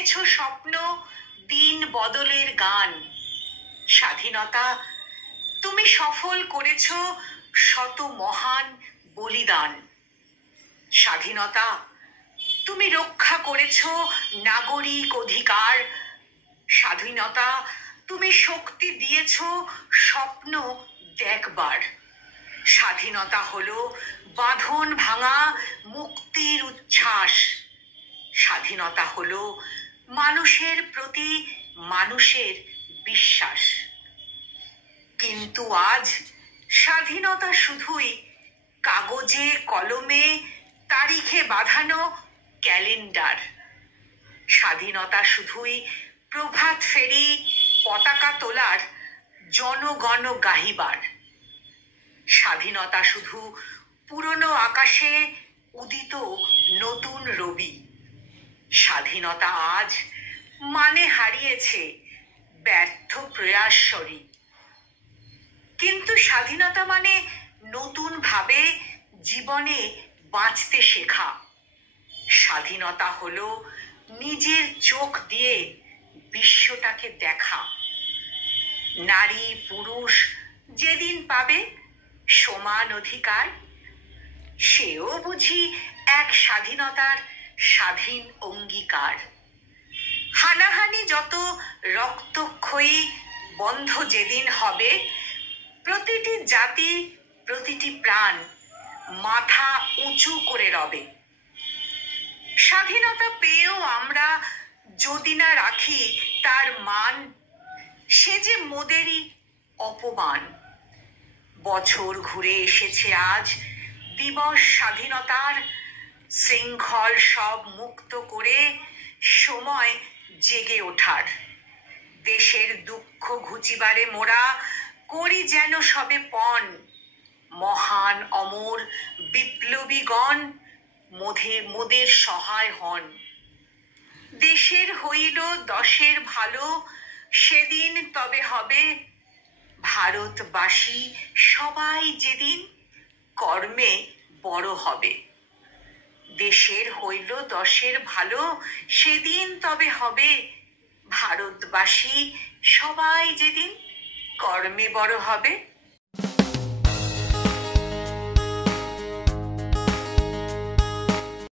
গেয়েছ স্বপ্ন দিন বদলের গান। স্বাধীনতা তুমি সফল করেছ শত মহান বলিদান। স্বাধীনতা তুমি রক্ষা করেছ নাগরিক অধিকার। স্বাধীনতা তুমি শক্তি দিয়েছ স্বপ্ন দেখবার। স্বাধীনতা হলো বাঁধন ভাঙা মুক্তির উচ্ছ্বাস। স্বাধীনতা হলো মানুষের প্রতি মানুষের বিশ্বাস। কিন্তু আজ স্বাধীনতা শুধুই কাগজে কলমে তারিখে বাঁধানো ক্যালেন্ডার। স্বাধীনতা শুধুই প্রভাত ফেরি পতাকা তোলার জনগণ গাহিবার। স্বাধীনতা শুধু পুরনো আকাশে উদিত নতুন রবি। স্বাধীনতা আজ মানে হারিয়েছে ব্যর্থ প্রয়াসস্বরী। কিন্তু স্বাধীনতা মানে নতুন ভাবে জীবনে বাঁচতে শেখা। স্বাধীনতা হলো নিজের চোখ দিয়ে বিশ্বটাকে দেখা। নারী পুরুষ যেদিন পাবে সমান অধিকার, সেও বুঝি এক স্বাধীনতার স্বাধীন অঙ্গীকার। হানাহানি যত রক্তক্ষয়ী বন্ধ যেদিন হবে, প্রতিটি জাতি প্রতিটি প্রাণ মাথা উঁচু করে রবে। স্বাধীনতা পেয়েও আমরা যদি না রাখি তার মান, সে যে মোদেরই অপমান। বছর ঘুরে এসেছে আজ দিবস স্বাধীনতার। শৃঙ্খল সব মুক্ত করে সময় জেগে ওঠার। দেশের দুঃখ ঘুচিবারে মোরা করি যেন সবে পণ। মহান অমর বিপ্লবীগণ মোদের সহায় হন। দেশের হইল দশের ভালো, সেদিন তবে হবে ভারতবাসী সবাই যেদিন কর্মে বড় হবে। দেশের হইল দশের ভালো, সেদিন তবে হবে ভারতবাসী সবাই যেদিন কর্মে বড় হবে।